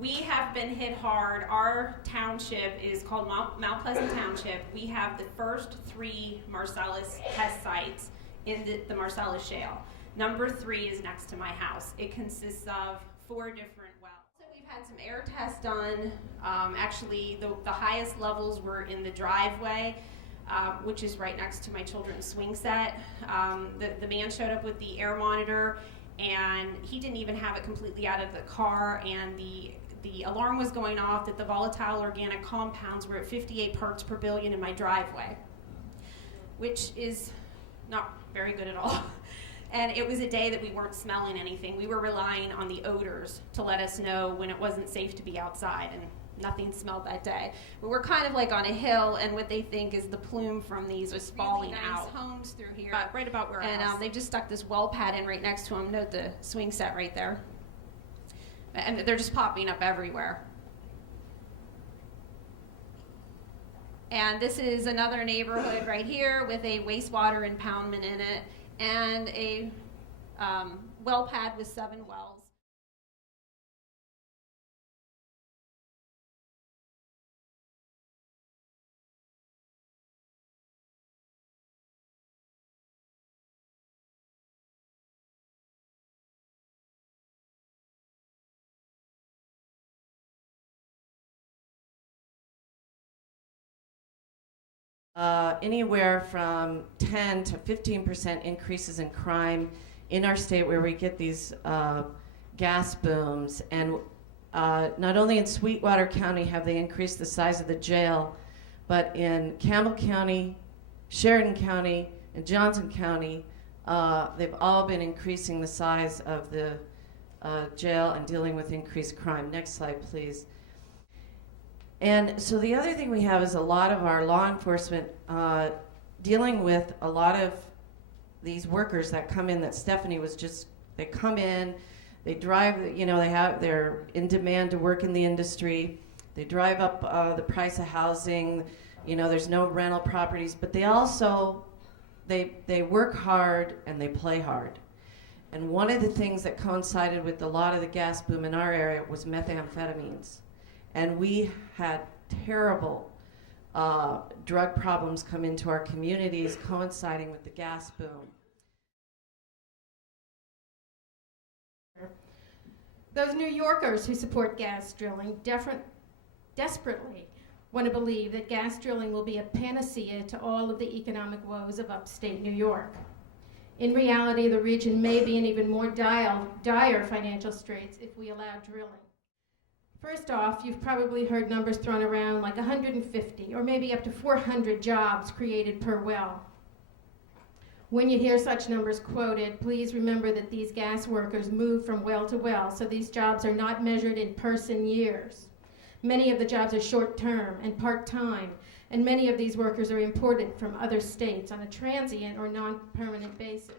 We have been hit hard. Our township is called Mount Pleasant Township. We have the first 3 Marcellus test sites in the Marcellus Shale. Number 3 is next to my house. It consists of 4 different wells. So we've had some air tests done. Actually, the highest levels were in the driveway, which is right next to my children's swing set. The man showed up with the air monitor, and he didn't even have it completely out of the car, and the alarm was going off that the volatile organic compounds were at 58 parts per billion in my driveway, which is not very good at all. And it was a day that we weren't smelling anything. We were relying on the odors to let us know when it wasn't safe to be outside, and nothing smelled that day. But we're kind of like on a hill, and what they think is the plume from these was falling really nice out. Homes through here, right about where. And they just stuck this well pad in right next to them. Note the swing set right there. And they're just popping up everywhere. And this is another neighborhood right here with a wastewater impoundment in it, and a well pad with 7 wells. Anywhere from 10 to 15% increases in crime in our state, where we get these gas booms. And not only in Sweetwater County have they increased the size of the jail, but in Campbell County, Sheridan County, and Johnson County, they've all been increasing the size of the jail and dealing with increased crime. Next slide, please. And so the other thing we have is a lot of our law enforcement dealing with a lot of these workers that come in that Stephanie was just, they come in, they drive, they're in demand to work in the industry, they drive up the price of housing, there's no rental properties, but they also, they work hard and they play hard. And one of the things that coincided with a lot of the gas boom in our area was methamphetamines. And we had terrible drug problems come into our communities coinciding with the gas boom. Those New Yorkers who support gas drilling desperately want to believe that gas drilling will be a panacea to all of the economic woes of upstate New York. In reality, the region may be in even more dire financial straits if we allow drilling. First off, you've probably heard numbers thrown around like 150 or maybe up to 400 jobs created per well. When you hear such numbers quoted, please remember that these gas workers move from well to well, so these jobs are not measured in person years. Many of the jobs are short-term and part-time, and many of these workers are imported from other states on a transient or non-permanent basis.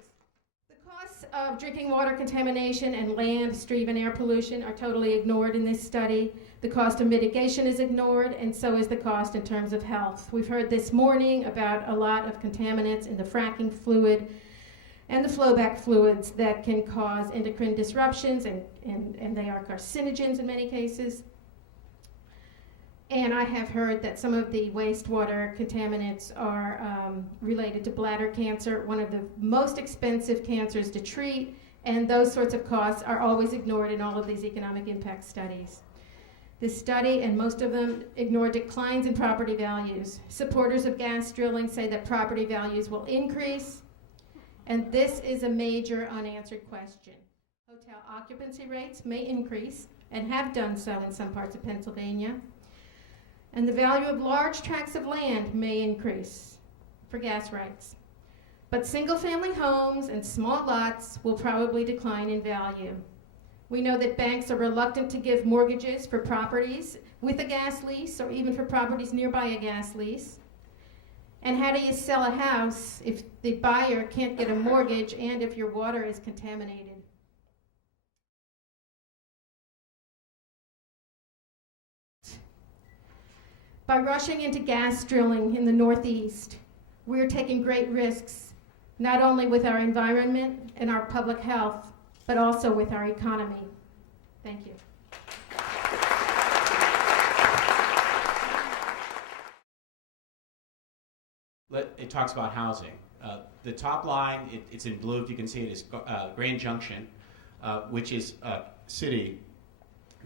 The costs of drinking water contamination and land, stream, and air pollution are totally ignored in this study. The cost of mitigation is ignored, and so is the cost in terms of health. We've heard this morning about a lot of contaminants in the fracking fluid and the flowback fluids that can cause endocrine disruptions, and they are carcinogens in many cases. And I have heard that some of the wastewater contaminants are related to bladder cancer, one of the most expensive cancers to treat, and those sorts of costs are always ignored in all of these economic impact studies. This study, and most of them, ignore declines in property values. Supporters of gas drilling say that property values will increase, and this is a major unanswered question. Hotel occupancy rates may increase, and have done so in some parts of Pennsylvania. And the value of large tracts of land may increase for gas rights. But single-family homes and small lots will probably decline in value. We know that banks are reluctant to give mortgages for properties with a gas lease or even for properties nearby a gas lease. And how do you sell a house if the buyer can't get a mortgage and if your water is contaminated? By rushing into gas drilling in the Northeast, we're taking great risks, not only with our environment and our public health, but also with our economy. Thank you. it talks about housing. The top line, it's in blue if you can see it, is Grand Junction, which is a city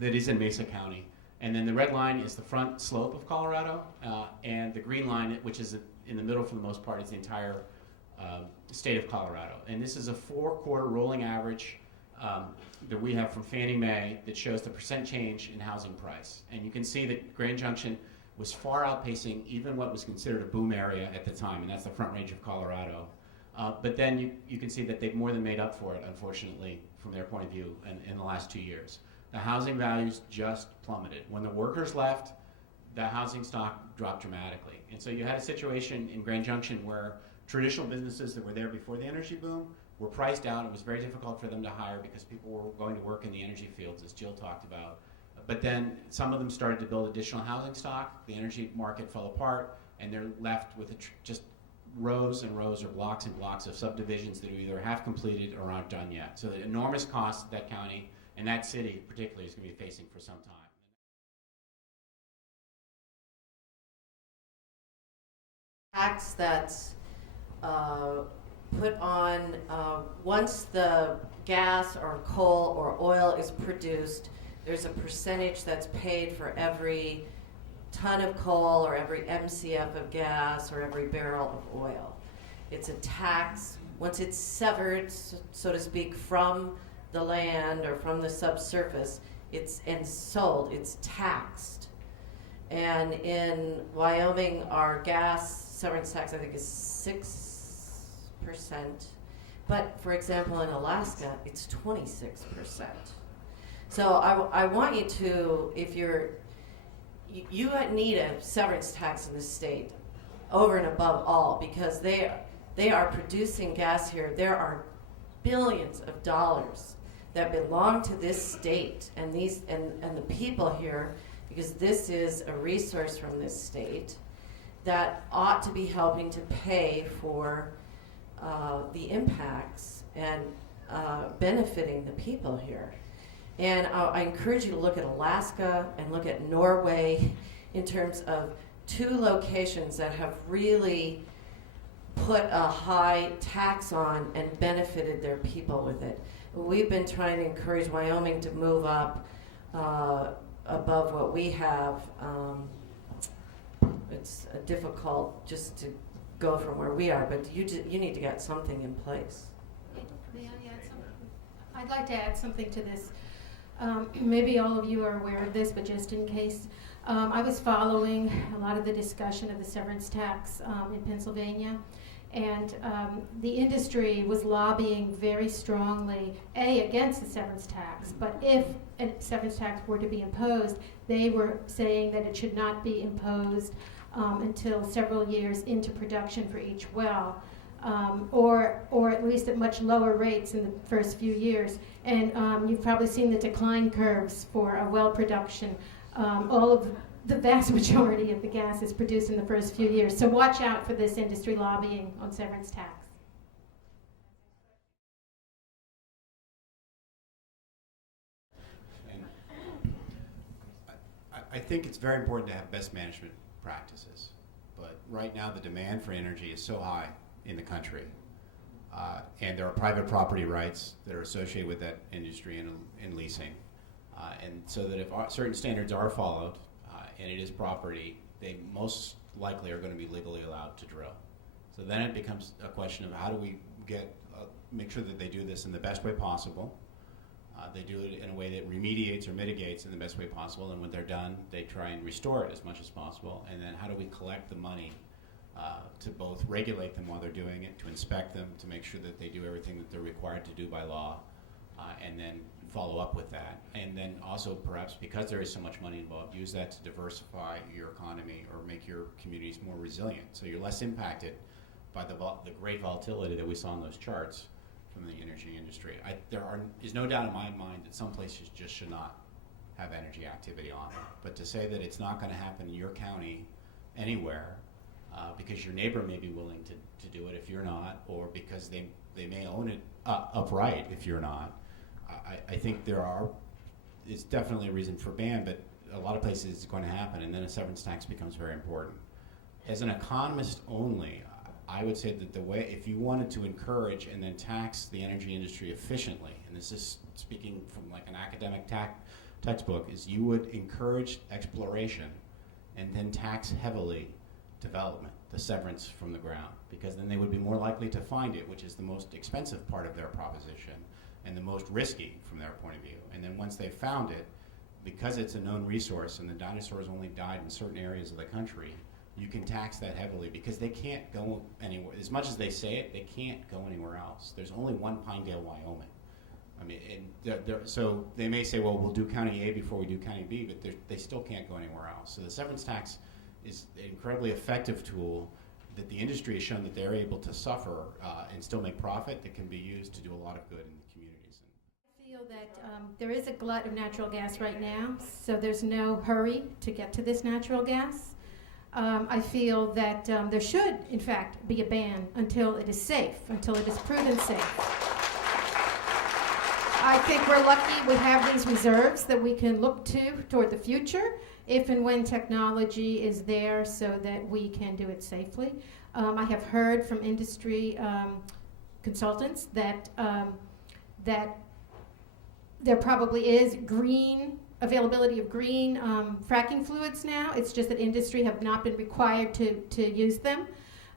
that is in Mesa County. And then the red line is the front slope of Colorado, and the green line, which is in the middle for the most part, is the entire state of Colorado. And this is a 4-quarter rolling average that we have from Fannie Mae that shows the percent change in housing price. And you can see that Grand Junction was far outpacing even what was considered a boom area at the time, and that's the Front Range of Colorado. But then you can see that they've more than made up for it, unfortunately, from their point of view in the last 2 years. The housing values just plummeted. When the workers left, the housing stock dropped dramatically. And so you had a situation in Grand Junction where traditional businesses that were there before the energy boom were priced out. It was very difficult for them to hire because people were going to work in the energy fields, as Jill talked about. But then some of them started to build additional housing stock. The energy market fell apart, and they're left with just rows and rows or blocks and blocks of subdivisions that are either half completed or aren't done yet. So the enormous costs that that county and that city particularly is going to be facing for some time. Tax that's put on once the gas or coal or oil is produced. There's a percentage that's paid for every ton of coal or every MCF of gas or every barrel of oil. It's a tax. Once it's severed, so to speak, from the land or from the subsurface, and sold, it's taxed. And in Wyoming, our gas severance tax, I think, is 6%. But for example, in Alaska, it's 26%. So I want you to, if you need a severance tax in the state over and above all, because they are producing gas here. There are billions of dollars that belong to this state and the people here, because this is a resource from this state that ought to be helping to pay for the impacts and benefiting the people here. And I encourage you to look at Alaska and look at Norway in terms of 2 locations that have really put a high tax on and benefited their people with it. We've been trying to encourage Wyoming to move up above what we have. It's difficult just to go from where we are, but you need to get something in place. May I add something? I'd like to add something to this. Maybe all of you are aware of this, but just in case. I was following a lot of the discussion of the severance tax in Pennsylvania, and the industry was lobbying very strongly, against the severance tax, but if a severance tax were to be imposed, they were saying that it should not be imposed until several years into production for each well. Or at least at much lower rates in the first few years. And you've probably seen the decline curves for a well production. All of the vast majority of the gas is produced in the first few years. So watch out for this industry lobbying on severance tax. And I think it's very important to have best management practices. But right now the demand for energy is so high in the country, and there are private property rights that are associated with that industry and leasing, and so that if certain standards are followed and it is property, they most likely are going to be legally allowed to drill. So then it becomes a question of how do we make sure that they do this in the best way possible. They do it in a way that remediates or mitigates in the best way possible, and when they're done, they try and restore it as much as possible. And then how do we collect the money to both regulate them while they're doing it, to inspect them, to make sure that they do everything that they're required to do by law, and then follow up with that. And then also, perhaps because there is so much money involved, use that to diversify your economy or make your communities more resilient, so you're less impacted by the great volatility that we saw in those charts from the energy industry. There is no doubt in my mind that some places just should not have energy activity on them. But to say that it's not going to happen in your county anywhere, because your neighbor may be willing to do it if you're not, or because they may own it upright if you're not, I think it's definitely a reason for ban, but a lot of places it's going to happen, and then a severance tax becomes very important. As an economist only, I would say that the way, if you wanted to encourage and then tax the energy industry efficiently, and this is speaking from like an academic textbook, is you would encourage exploration and then tax heavily development, the severance from the ground, because then they would be more likely to find it, which is the most expensive part of their proposition and the most risky from their point of view. And then once they've found it, because it's a known resource and the dinosaurs only died in certain areas of the country, you can tax that heavily because they can't go anywhere. As much as they say it, they can't go anywhere else. There's only one Pinedale, Wyoming. I mean, so they may say, well, we'll do County A before we do County B, but they still can't go anywhere else. So the severance tax is an incredibly effective tool that the industry has shown that they're able to suffer and still make profit that can be used to do a lot of good in the communities. I feel that there is a glut of natural gas right now, so there's no hurry to get to this natural gas. I feel that there should, in fact, be a ban until it is safe, until it is proven safe. I think we're lucky we have these reserves that we can look to toward the future if and when technology is there so that we can do it safely. I have heard from industry consultants that there probably is availability of green fracking fluids now. It's just that industry have not been required to use them.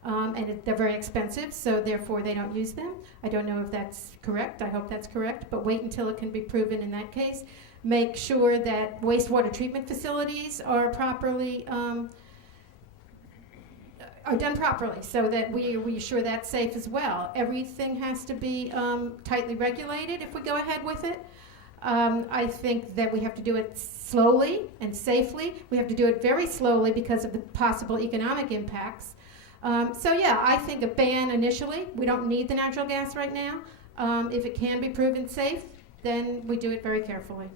And they're very expensive, so therefore they don't use them. I don't know if that's correct. I hope that's correct, but wait until it can be proven in that case. Make sure that wastewater treatment facilities are properly are done properly, so that we assure that's safe as well. Everything has to be tightly regulated if we go ahead with it. I think that we have to do it slowly and safely. We have to do it very slowly because of the possible economic impacts. So yeah, I think a ban initially. We don't need the natural gas right now. If it can be proven safe, then we do it very carefully.